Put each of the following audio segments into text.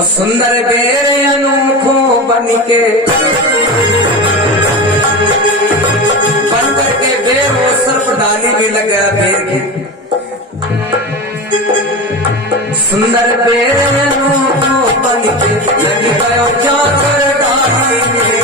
और सुंदर बेर अनोखो बन करके बेर वो सर्प डाली में लगा बेर के सुंदर बेर अनोखो बन के लग गयो जाकर डाली में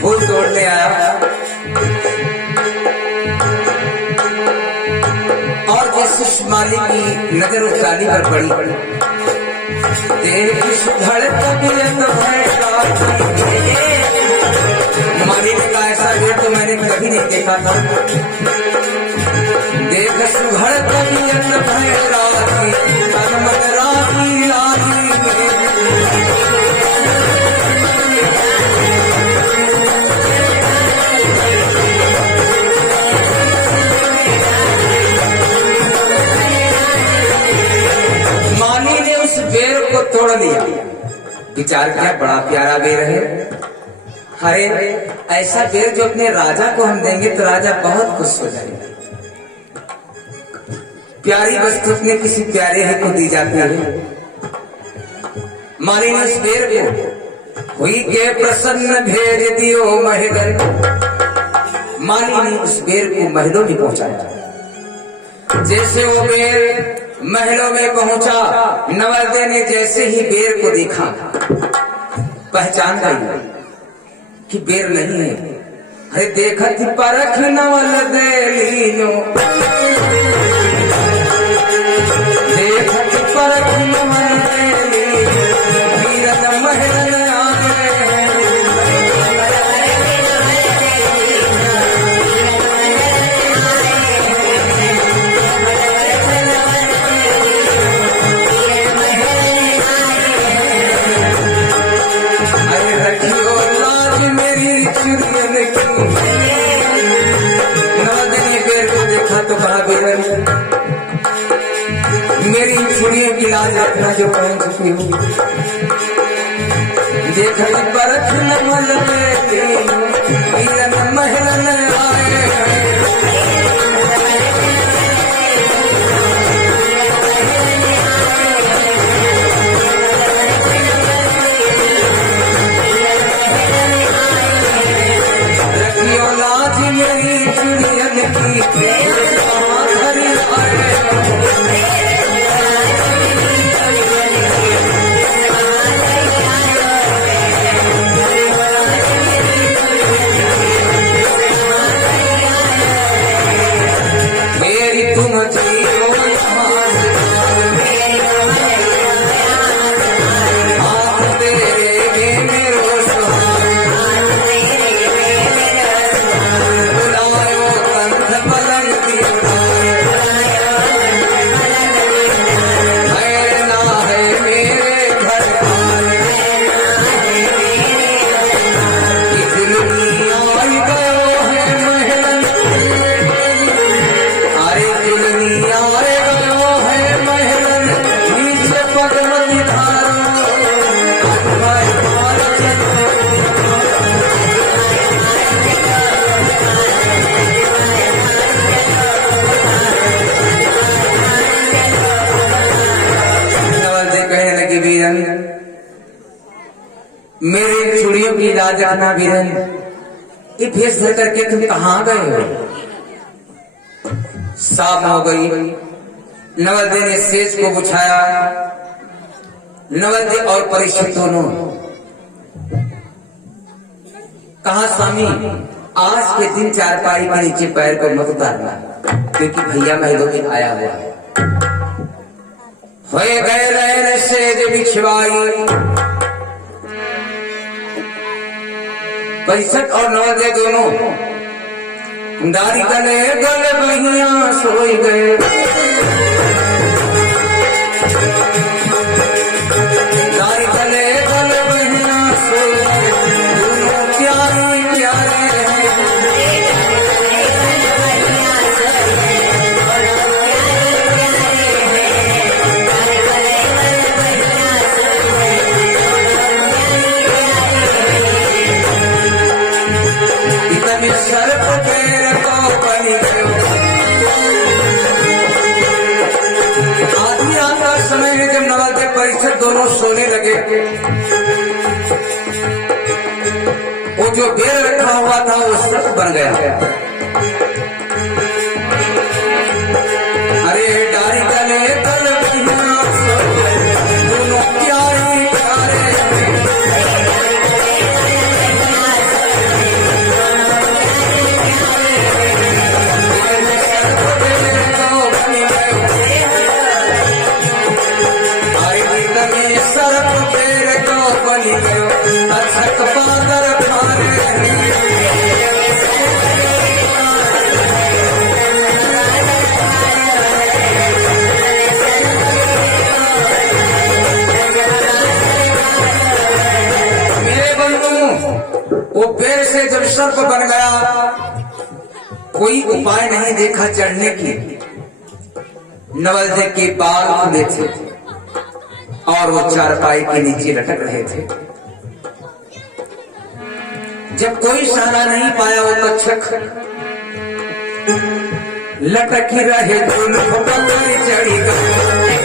फूल तोड़ने आया और जैसे माली की नजर उस डाली पर पड़ी देख सुधड़ तबीयत है माली ने कहा ऐसा वेर तो मैंने कभी नहीं देखा था देख सुधड़ तबीयत है राखी तन मन राखी राखी तोड़ लिया विचार किया बड़ा प्यारा बेर है अरे ऐसा बेर जो अपने राजा को हम देंगे तो राजा बहुत खुश हो जाएगा प्यारी वस्तु अपने किसी प्यारे है को दी जाती है माली ने उस बेर को हुई के प्रसन्न भेज दियो महल माली ने उस बेर को महलों में पहुंचाया जैसे वो बेर महलों में पहुंचा नवलदे ने जैसे ही बेर को देखा पहचान गई कि बेर नहीं है अरे देखा थी परख नवलदे लीनो देखा थी परख नवलदे लीनो महल मेरी चुड़ियों की लाज रखना जो पहन चुकी हूँ देख परख नमल महल आए रखियो लाज मेरी चुड़ियन की मेरे चूड़ियों की लाज रखना वीरन ये भेष धर करके तुम कहाँ गए हो साफ हो गई नवलदे ने सेज को बुझाया नवलदे और परीक्षित दोनों कहा स्वामी आज के दिन चारपाई के नीचे पैर को मत उतारना क्योंकि भैया महलों में आया हुआ है होए गए रहन सेज बिछवाई परीक्षित और नवलदे दोनों दारी तले गल बहिया सोई गए दारी तले गल बहिया सोई गए प्यारी प्यारे नवलदेव परीक्षित दोनों सोने लगे। वो जो बेर रखा हुआ था वो सर्प बन गया। अरे डारी तले तल दोनों प्यारी वो पेड़ से जब सर्प बन गया, कोई उपाय नहीं देखा चढ़ने की। नवलदेव के बाल खुले थे और वो चारपाई के नीचे लटक रहे थे। जब कोई सहारा नहीं पाया वो तक्षक लटक ही रहे चढ़ी गए।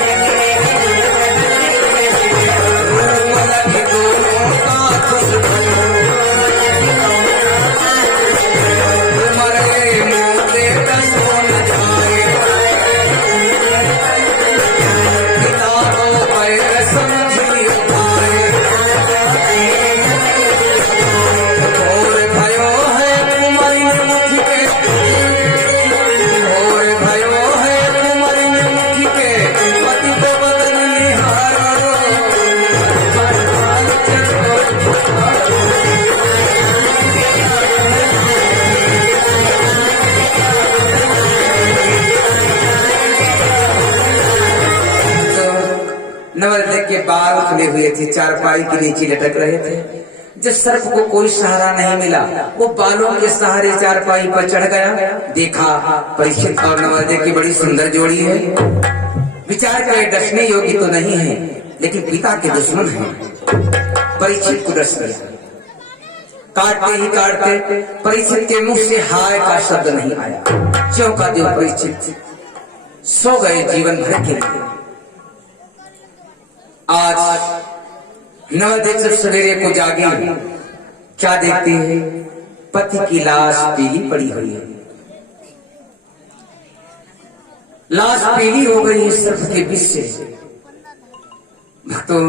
नवलदेव के बाल खुले हुए थे, चारपाई के नीचे लटक रहे थे। जिस सर्प को कोई सहारा नहीं मिला वो बालों के सहारे चारपाई पर चढ़ गया। देखा परीक्षित और नवलदेव की बड़ी सुंदर जोड़ी है। विचार करे डसने योग्य तो नहीं है, लेकिन पिता के दुश्मन हैं। परीक्षित को डस गया। काटते ही काटते परीक्षित के मुंह से हाय का शब्द नहीं आया। चौंका देव परीक्षित सो गए जीवन भर के लिए। आज नवलदेव जब सवेरे को जागे, क्या देखते हैं? पति की लाश पीली पड़ी हुई है। लाश पीली हो गई है सर्प के विष से। भक्तों,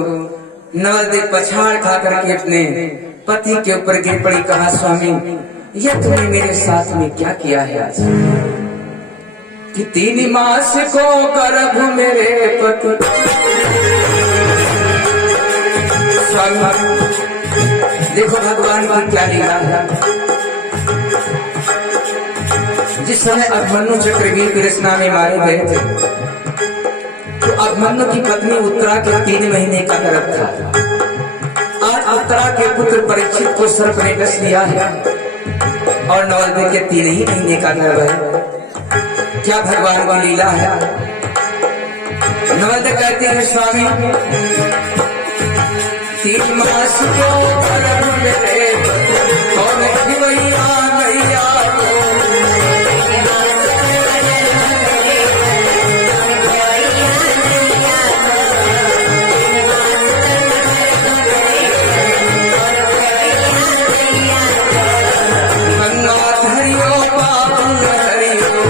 नवलदेव पछाड़ खा करके अपने पति के ऊपर गिर पड़ी। कहा, स्वामी यह तुमने मेरे साथ में क्या किया है आज? कि 3 मास को गर्भ मेरे पति। देखो भगवान की क्या लीला है। जिस समय अभिमन्यु चक्रवीर की रचना में मारे गए थे, तो अभिमन्यु की पत्नी उत्तरा के 3 महीने का गर्भ था। आज उत्तरा के पुत्र परीक्षित को सर्प ने डस लिया है और नवलदेव के 3 ही महीने का गर्भ है। क्या भगवान की लीला है। नवलदेव कहते हैं, स्वामी 3 मास को गर्भ मेरे और मैया मैया गंगा धरियो बाबू धरियो,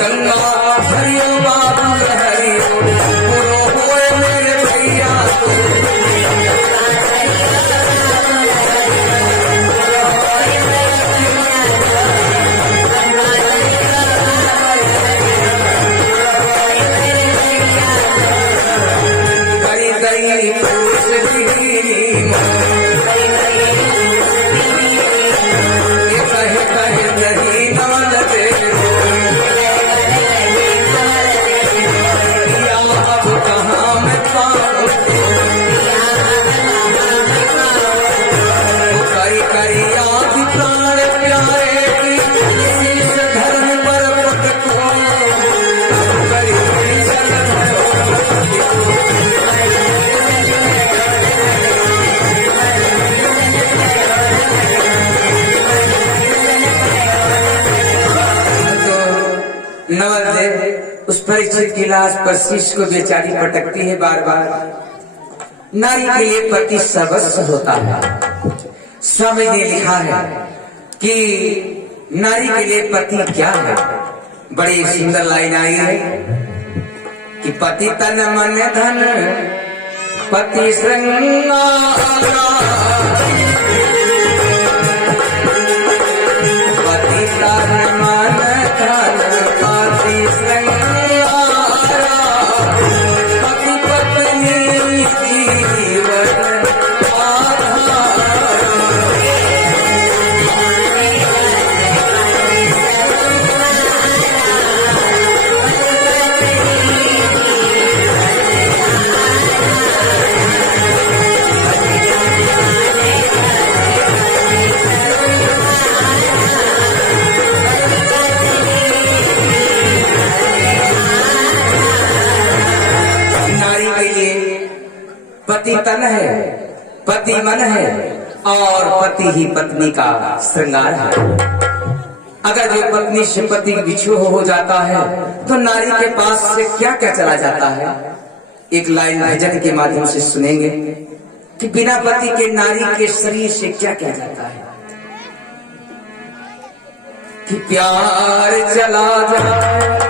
गंगा धरियो बाबू धरियो, मेरे भैया बच्चे की लाश पर शीश को बेचारी पटकती है बार बार। नारी के लिए पति सर्वस्व होता है। स्वामी ने लिखा है कि नारी के लिए पति क्या है। बड़ी सुंदर लाइन आई है कि पति तन मन धन पति श्रृंगार, पति तन मन धन पति श्रृंगार, पति पत्नी जीवन आधार। पति तन है, पति मन है और पति ही पत्नी का श्रृंगार है। अगर जो पत्नी से पति विछोह हो जाता है तो नारी के पास से क्या क्या चला जाता है। एक लाइन भजन के माध्यम से सुनेंगे कि बिना पति के नारी के शरीर से क्या क्या जाता है। कि प्यार चला जाए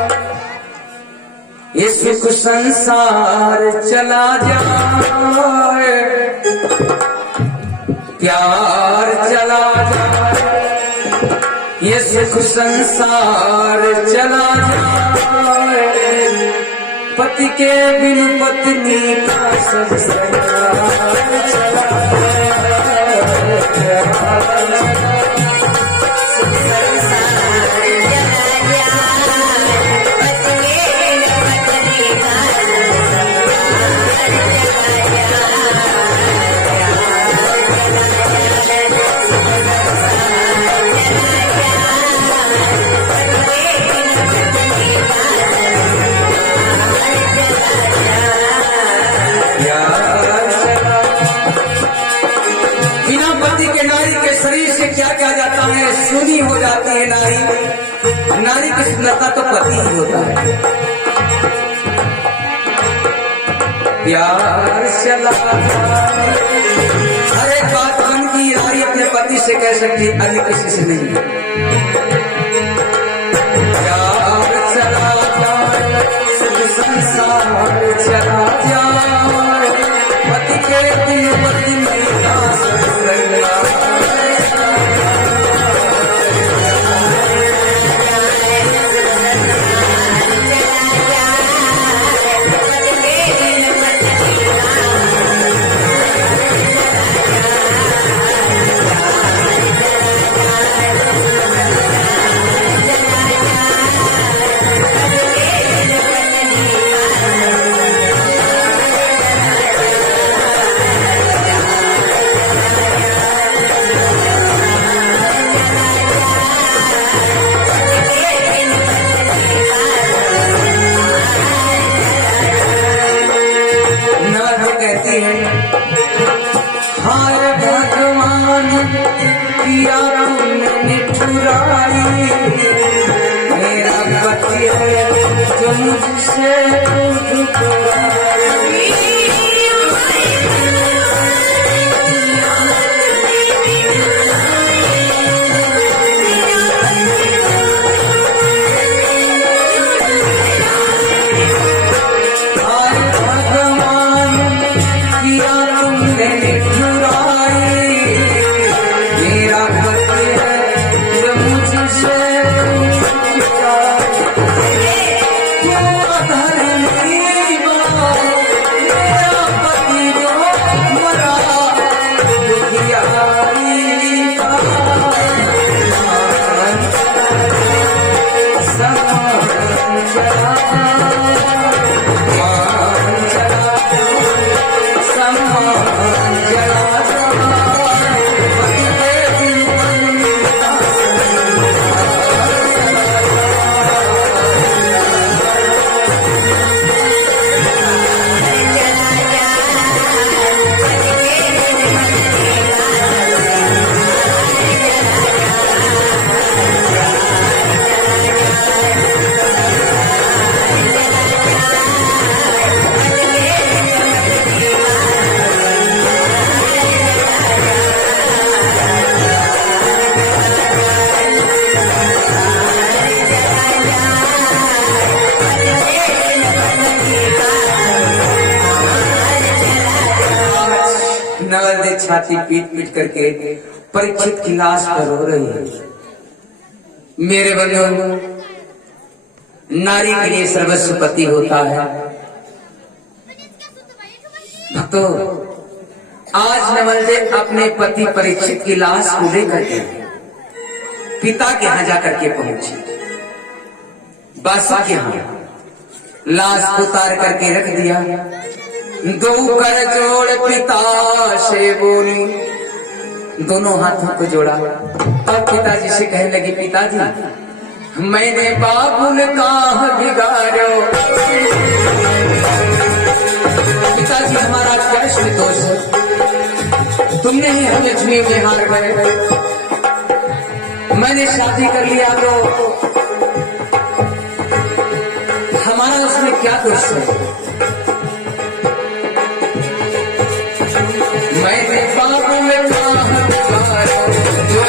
ये सुख संसार चला जाए, प्यार चला जाए ये सुख संसार चला जाए, पति के बिन पत्नी का सब संसार चला जाए। सुनी हो जाती है नारी। नारी की सुंदरता तो पति ही होता है। प्यार चला हर एक बात मन की नारी अपने पति से कह सकती, अन्य किसी से नहीं। प्यार चला जाए संसार चला जाए, पति के बिन पत्नी का श्रृंगार। नवल छाती पीट पीट करके परीक्षित की लाश पर रो रही है। मेरे बंधु, नारी के लिए सर्वस्व पति होता है। भक्तों, आज नवल अपने पति परीक्षित की लाश को लेकर के पिता के यहाँ जाकर के पहुंची। बासा के यहाँ लाश उतार करके रख दिया। दो कर जोड़ पिता से बोली, दोनों हाथों को जोड़ा और पिताजी से कहने लगी, पिताजी मैंने बाबुल का बिगाड़ो। पिताजी हमारा क्या दोष है, तुमने ही हमें जुए में हार गए। मैंने शादी कर लिया तो हमारा उसमें क्या दोष है। मैंने बाबुल का बिगाड़ो जो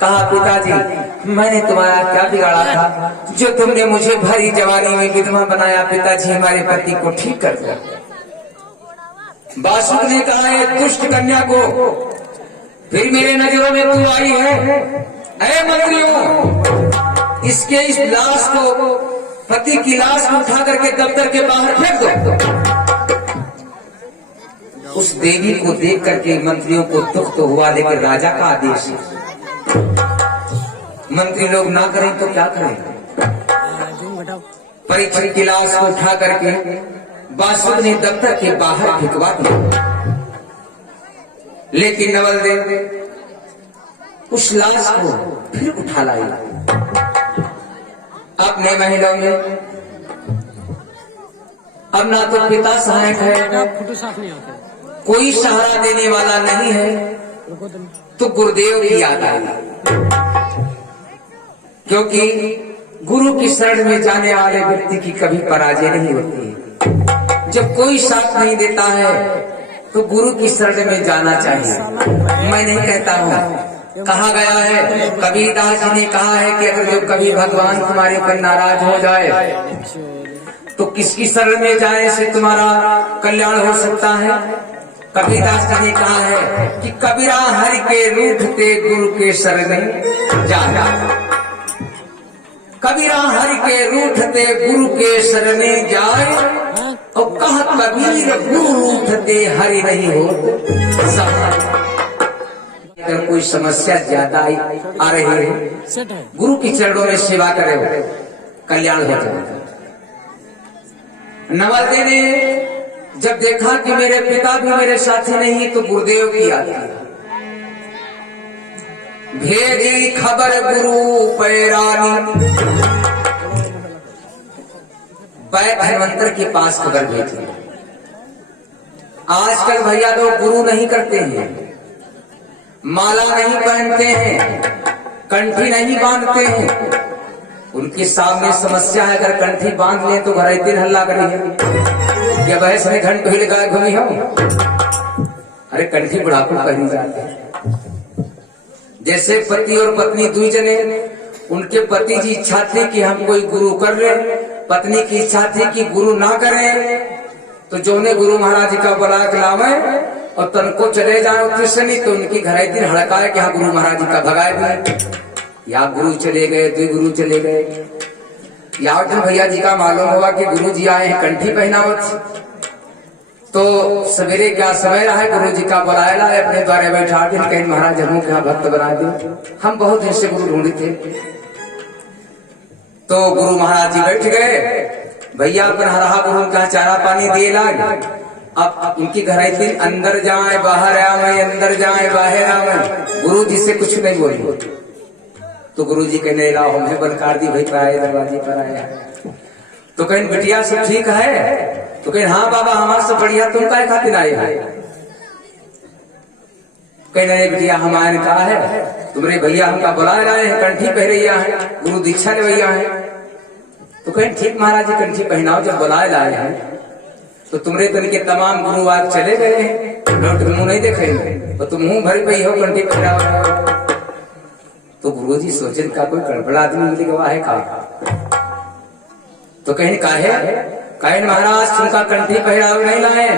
कहा, पिताजी मैंने तुम्हारा क्या बिगाड़ा था जो तुमने मुझे भरी जवानी में विधवा बनाया। पिताजी हमारे पति को ठीक कर दिया। बासुक ने कहा, है दुष्ट कन्या को फिर मेरे नजरों में तू आई है। ऐ मंत्रियों, इसके इस लाश को, पति की लाश को उठा करके दफ्तर के बाहर फेंक दो। उस देवी को देख करके मंत्रियों को दुख तो हुआ, लेकिन राजा का आदेश है, मंत्री लोग ना करें तो क्या करें। परीक्षित की लाश को उठा करके बासुक ने दफ्तर के बाहर फेंकवा दिया। लेकिन नवल उस लाश को फिर उठा लाई अपने महलों में। अब ना तो पिता सहायक है, कोई सहारा देने वाला नहीं है, तो गुरुदेव की याद आई। क्योंकि गुरु की शरण में जाने वाले व्यक्ति की कभी पराजय नहीं होती है। जब कोई साथ नहीं देता है तो गुरु की शरण में जाना चाहिए। मैं नहीं कहता हूँ, कहा गया है, कबीरदास जी ने कहा है कि अगर जो कभी भगवान तुम्हारे पर नाराज हो जाए तो किसकी शरण में जाने से तुम्हारा कल्याण हो सकता है। कबीरदास जी ने कहा है कि कबीरा हरि के रूठते गुरु के शरण जाना। कबीरा हरि के रूठते गुरु के शरणे जाए, और कहा कबीर गुरु रूठते हरि नहीं हो। अगर कोई समस्या ज्यादा आ रही है, गुरु की चरणों में सेवा करे, कल्याण हो जाएगा। नवल ने जब देखा कि मेरे पिता भी मेरे साथी नहीं, तो गुरुदेव की याद आई। भेजी खबर गुरु पैरानी, वैद्य धन्वंतर के पास खबर भेजी। आजकल भैया लोग गुरु नहीं करते हैं, माला नहीं पहनते हैं, कंठी नहीं बांधते हैं। उनके सामने समस्या है, अगर कंठी बांध ले तो घर दिन हल्ला करेंगे। क्या बहस में घंट हिल गाय घूमी हो? अरे कंठी बुढ़ापा पहनी जाते हैं। जैसे पति और पत्नी दुई जने, उनके पति की इच्छा थी कि हम कोई गुरु कर ले, पत्नी की इच्छा थी कि गुरु ना करें, तो जो ने गुरु महाराज जी का बुला के लावे और तन को चले जाए उत्तर नहीं, तो उनकी घर दिन हड़काए कि हाँ गुरु महाराज जी का भगाए भी। या गुरु चले गए, दुई गुरु चले गए। या भैया जी का मालूम हुआ कि गुरु जी आए हैं कंठी पहनावत, तो सवेरे क्या समय रहा है, गुरु जी का बुलाया है, अपने द्वारे बैठा के कहीं महाराज हमों के यहाँ भक्त बना दो। हम बहुत दिन से गुरु ढूंढे थे। तो गुरु महाराज जी बैठ गए, भैया अपन हरा गुरु का चारा पानी दिए लाग। अब उनकी घर दिन अंदर जाए बाहर आवे, अंदर जाए बाहर आवे, गुरु जी से कुछ नहीं बोली। तो गुरु जी कहने लाओ हमें बलकार दी भाई पर आए, दरवाजे पर आया। तो कहीं बिटिया सब ठीक है? तो कहीं हाँ बाबा हमारे से बढ़िया, तुम काय खातिर आए हैं? कहने बिटिया हमारे कहा है तुम्हारे भैया हमका बुला रहे हैं, कंठी पहरिया है, गुरु दीक्षा ले भैया है। तो कहीं ठीक महाराज जी कंठी पहनाओ, जब बुलाए लाए हैं तो तुमरे तन के तमाम गुरु आज चले गए हैं, लौट मुंह नहीं देखे, तो तुम मुंह भरी पही हो कंठी पहनाओ। तो गुरु जी सोचे का कोई गड़बड़ा आदमी मिली गवा है का? तो कहीं काहे महाराज तुमका कंठी पहराव नहीं लाए,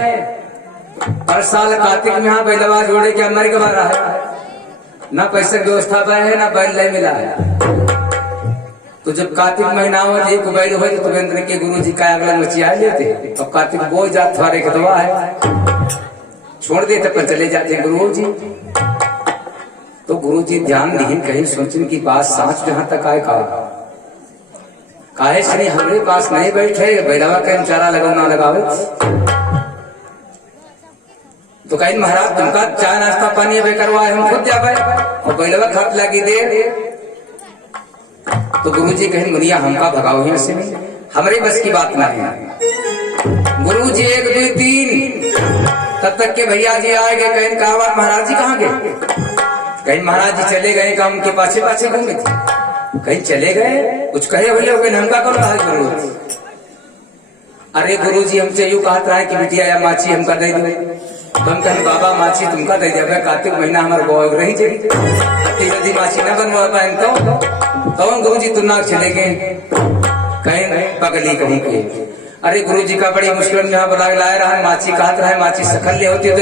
हर साल कार्तिक में यहाँ बैलवा जोड़े के मर गवा रहा है, न पैसे की व्यवस्था पाए है, न बैल नहीं मिला है। तो जब कार्तिक महीना हो एक बैल हो तो तुरंत के गुरु जी का अगला मचिया लेते। अब कार्तिक बोझ जात थारे के दवा है, छोड़ देते पर चले जाते गुरु जी। तो गुरु जी ध्यान दीन कहीं सोचने की बात सांच जहां तक आए काहे श्री हमारे पास नहीं बैठे, बैलवा का चारा लगाओ ना लगावे। तो कहीं महाराज तुमका चाय नाश्ता पानी अबे करवाए, हम खुद जावे और बैलवा खात लगी दे। तो गुरु जी कहीं मुनिया हमका भगाओ यहाँ से, हमारे बस की बात ना है। गुरु जी 1 2 3 तब तक के भैया जी आए गए। कहीं कहा महाराज जी कहाँ गए? कहीं महाराज जी चले गए, काम के पाछे पाछे घूमे थे, कहीं चले गए, कुछ कहे बोले हो गए, हमका कौन रहा है गुरु? अरे गुरु जी हमसे यूं कहता है कि बिटिया या माची हमका दे दो। तो हम कहें बाबा माची तुमका दे दिया, कार्तिक महीना हमारे बोग रही चाहिए, इतनी जल्दी माची न बनवा पाए तो गुरु जी तुम चले गए, कहीं पगली कहीं के। अरे गुरु जी का बड़ी मुश्किल में यहाँ बुला लाया रहा, माची कहता रहा, माची सखल ले होती तो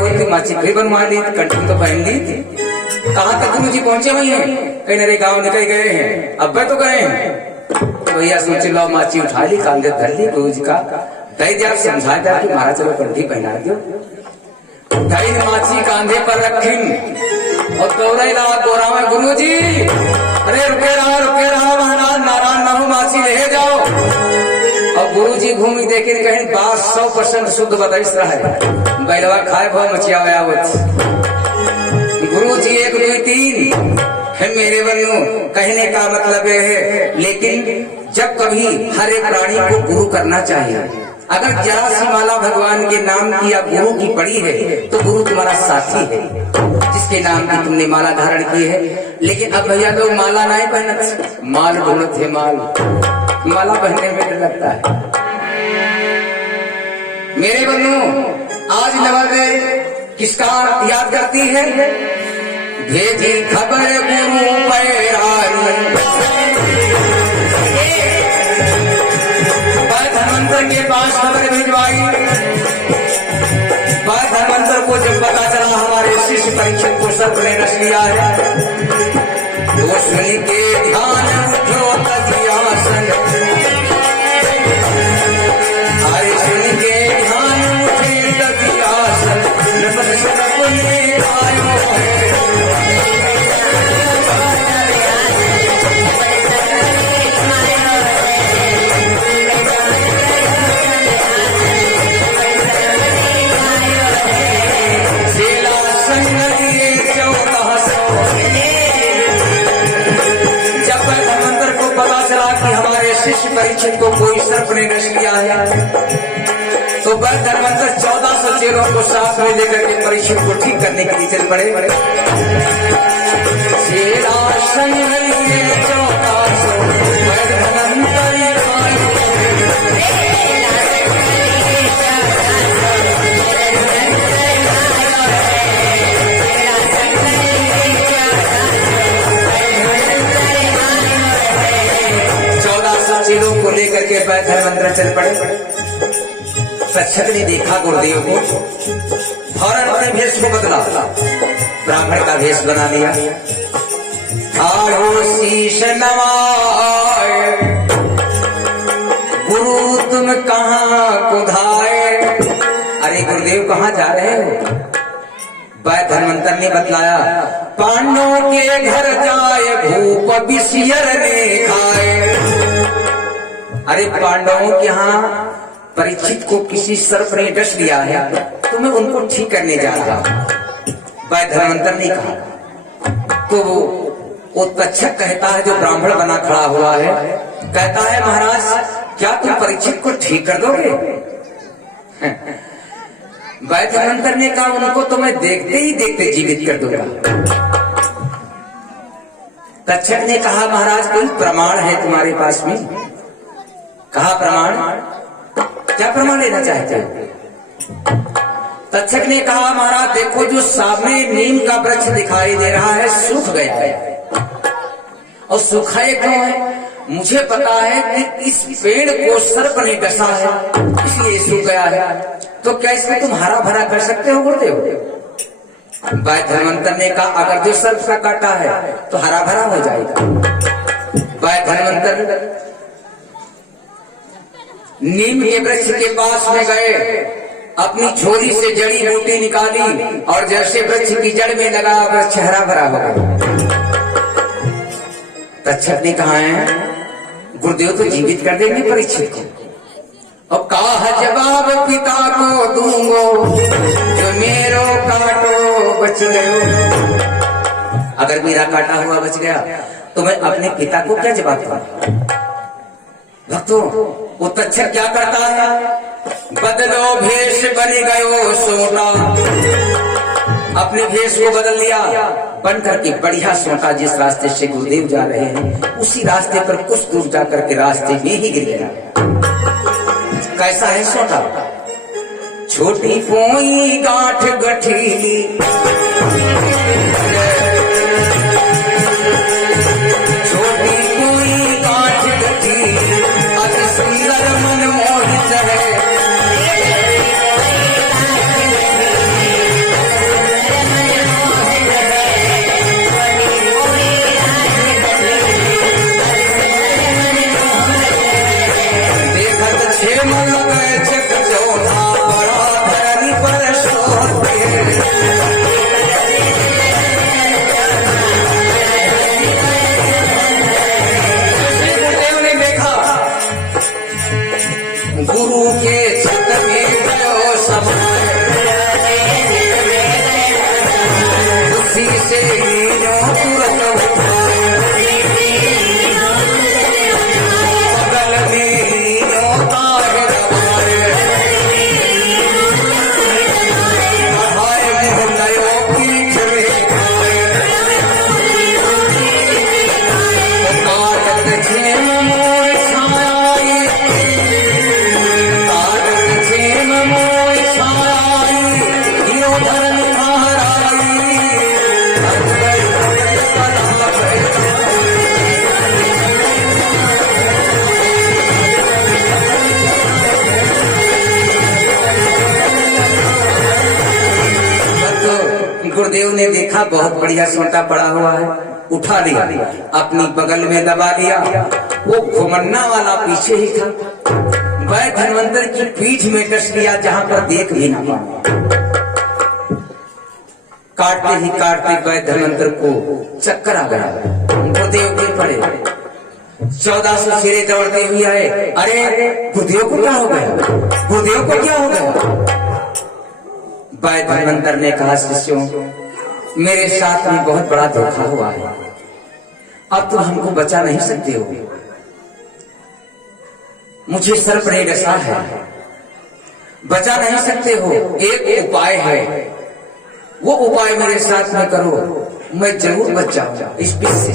होती, माची फिर बनवा ली, कंठी तो पहन ली थी। कहाँ तक गुरु जी पहुंचे वही हैं? कहीं नरे गाँव निकल गए हैं, अब तो गए हैं। तो भैया सोचे लो माची उठा ली, कांधे धर ली, गुरु जी का दई दिया, समझा दिया कि महाराज चलो कंठी पहना दो। दई माची कांधे पर रखी और गोरा में गुरु जी, अरे रुके रहा महाराज, नारायण नाहू माची ले जाओ। और गुरु जी घूमी देखे कहीं बात 100% शुद्ध बताइस रहा है, बैलवा खाए भाव मचिया गुरु जी 1 2 3 है मेरे बन्नू, कहने का मतलब है। लेकिन जब कभी हर एक प्राणी को गुरु करना चाहिए। अगर जरा सी माला भगवान के नाम की या गुरु की पड़ी है तो गुरु तुम्हारा साथी है, जिसके नाम की तुमने माला धारण की है। लेकिन अब भैया लोग माला नहीं पहनते, माल ढूंढते हैं, माला पहनने में डर लगता है। मेरे बन्नू आज नवल किसका याद करती है? भेजी खबर गुरु धर्मंतर के पास खबर भिजवाई। धर्मंतर को जब पता चला हमारे शिष्य परीक्षक को सर्प ने रच लिया है, तो सुन के ध्यान उठो तजियासन, हरे सुन के ध्यान उठे तजियासन, नपत सर्प ले आयो है। परीक्षित को कोई सर्प ने नष्ट किया है, तो बस धर्मंतर 1400 चेलों को साथ में लेकर के परीक्षित को ठीक करने के लिए चल पड़े। चेला संग लिए 1400 धर्मंतर चेलों को लेकर के वैद्य मंत्र चल पड़े। तक्षक ने देखा गुरुदेव को, फौरन अपने भेष को बदला, ब्राह्मण का भेष बना लिया। आयो शीश नवाए, गुरु तुम कहाँ को धाए। अरे गुरुदेव कहाँ जा रहे हो? वैद्य धन्वंतर ने बतलाया, पांडवों के घर जाए भूप बिसियर ने खाए। अरे पांडवों के यहाँ परीक्षित को किसी सर्प ने डस लिया है, तो मैं उनको ठीक करने जा रहा हूं। वैद्य धन्वंतर ने कहा। तो वो तक्षक कहता है, जो ब्राह्मण बना खड़ा हुआ है, कहता है महाराज क्या तुम परीक्षित को ठीक कर दोगे? वैद्य धन्वंतर ने कहा, उनको तो मैं देखते ही देखते जीवित कर दूंगा। तक्षक ने कहा, महाराज कोई प्रमाण है तुम्हारे पास में? कहा प्रमाण? क्या प्रमाण लेना चाहते हो? तक्षक ने कहा, महाराज देखो जो सामने नीम का वृक्ष दिखाई दे रहा है सूख गया है, और सूखा क्यों है? मुझे पता है कि इस पेड़ को सर्प ने डसा है, इसलिए सूख गया है। तो क्या इसमें तुम हरा भरा कर सकते हो गुरुदेव? वैद्य धन्वंतर ने कहा, अगर जो सर्प का काटा है तो हरा भरा हो जाएगा। वैद्य धन्वंतर नीम के वृक्ष के पास में गए, अपनी झोली से जड़ी बूटी निकाली, और जैसे वृक्ष की जड़ में लगा वृक्ष हरा भरा हो गया। तक्षक ने कहा है, गुरुदेव तो जीवित कर देंगे परीक्षित को। और कहा जवाब पिता को दूंगो, जो मेरो काटो बच गयो। अगर मेरा काटा हुआ बच गया तो मैं अपने पिता को क्या जवाब दूंगा? भक्तों, वो तक्षक क्या करता है? बदलो भेष बन गयो सोटा, अपने भेष को बदल लिया, बन करके बढ़िया सोटा। जिस रास्ते से गुरुदेव जा रहे हैं उसी रास्ते पर कुछ दूर जाकर के रास्ते में ही गिर गया। कैसा है सोटा? छोटी पोई गांठ गठीली, छोटी पोई गांठ गठीली, अति सुंदर मनमोहित है। गुरु के छत में गयो समाए, उसी से तुरंत उठाए, बगल में तार दबाए, बढ़ाए मुँह गयो पीठ में खाए, काटत झेम मोर छाई, गुरुदेव ने देखा बहुत बढ़िया सोटा पड़ा हुआ है, उठा लिया, अपनी बगल में दबा लिया। वो घुमन्ना वाला पीछे ही था, वैद्य धन्वंतर की पीठ में डस लिया, जहां पर देख भी ना पाए। काटते ही काटते वैद्य धन्वंतर को चक्कर आ गया, गुरुदेव गिर पड़े। 1400 सिरे दौड़ते हुए आए, अरे गुरुदेव को क्या हो गया? गुरुदेव को क्या हो गया? वैद्य धन्वंतर ने कहा, शिष्यों मेरे साथ में बहुत बड़ा धोखा हुआ है, अब तुम हमको बचा नहीं सकते हो। मुझे सर्प ने डसा है, बचा नहीं सकते हो। एक उपाय है, वो उपाय मेरे साथ में करो, मैं जरूर बच जाऊंगा इस विष से।